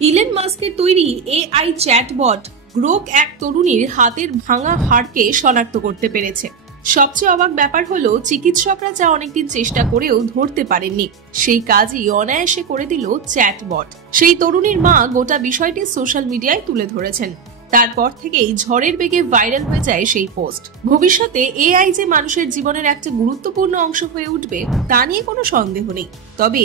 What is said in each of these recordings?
Elon মাস্কের তৈরি AI chatbot Grok এক তরুণীর হাতের ভাঙা হাড়কে শনাক্ত করতে পেরেছে। সবচেয়ে অবাক ব্যাপার হলো, চিকিৎসকরা যা অনেকদিন চেষ্টা করেও ধরতে পারেননি, সেই কাজই অনায়াসে করে দিল চ্যাটবট। সেই তরুণীর মা গোটা বিষয়টি সোশ্যাল মিডিয়ায় তুলে ধরেছেন। তারপর থেকেই ঝড়ের বেগে ভাইরাল হয়ে যায় সেই পোস্ট। ভবিষ্যতে এআই যে মানুষের জীবনের একটা গুরুত্বপূর্ণ অংশ হয়ে উঠবে তা নিয়ে কোনো সন্দেহ নেই। তবে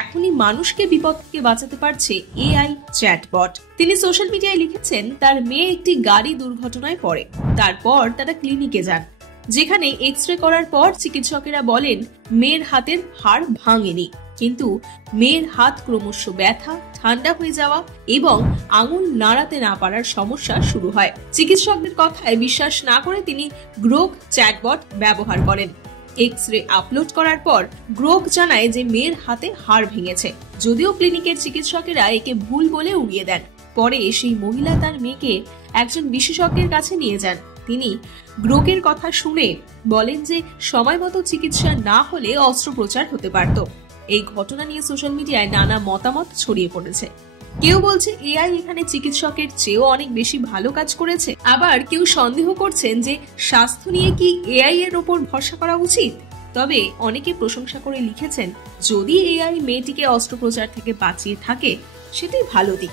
এখনই মানুষকে বিপদ থেকে বাঁচাতে পারছে এআই চ্যাটবট। তিনি সোশ্যাল মিডিয়ায় লিখেছেন, তার মেয়ে একটি গাড়ি দুর্ঘটনায় পড়ে। তারপর তারা ক্লিনিকে যান, যেখানে এক্স-রে করার পর চিকিৎসকেরা বলেন মেয়ের হাতের হাড় ভাঙেনি, কিন্তু মেয়ের হাত ক্রমশ ব্যথা, ঠান্ডা হয়ে যাওয়া এবং আঙুল নাড়াতে না পারার সমস্যা শুরু হয়। চিকিৎসকদের কথায় বিশ্বাস না করে তিনি গ্রোক চ্যাটবট ব্যবহার করেন। এক্স-রে আপলোড করার পর গ্রোক জানায় যে মেয়ের হাতে হাড় ভেঙেছে, যদিও ক্লিনিকের চিকিৎসকেরা একে ভুল বলে উড়িয়ে দেন। পরে সেই মহিলা তার মেয়েকে একজন বিশেষজ্ঞের কাছে নিয়ে যান। তিনি গ্রোকের কথা শুনে বলেন যে সময় মতো চিকিৎসা না হলে অস্ত্রোপচার হতে পারত। এই ঘটনা নিয়ে সোশ্যাল মিডিয়ায় নানা মতামত ছড়িয়ে পড়েছে। কেউ বলছে এআই এখানে চিকিৎসকের চেয়েও অনেক বেশি ভালো কাজ করেছে, আবার কেউ সন্দেহ করছেন যে স্বাস্থ্য নিয়ে কি এআই এর ওপর ভরসা করা উচিত। তবে অনেকে প্রশংসা করে লিখেছেন, যদি এআই মেয়েটিকে অস্ত্রোপচার থেকে বাঁচিয়ে থাকে সেটাই ভালো দিক।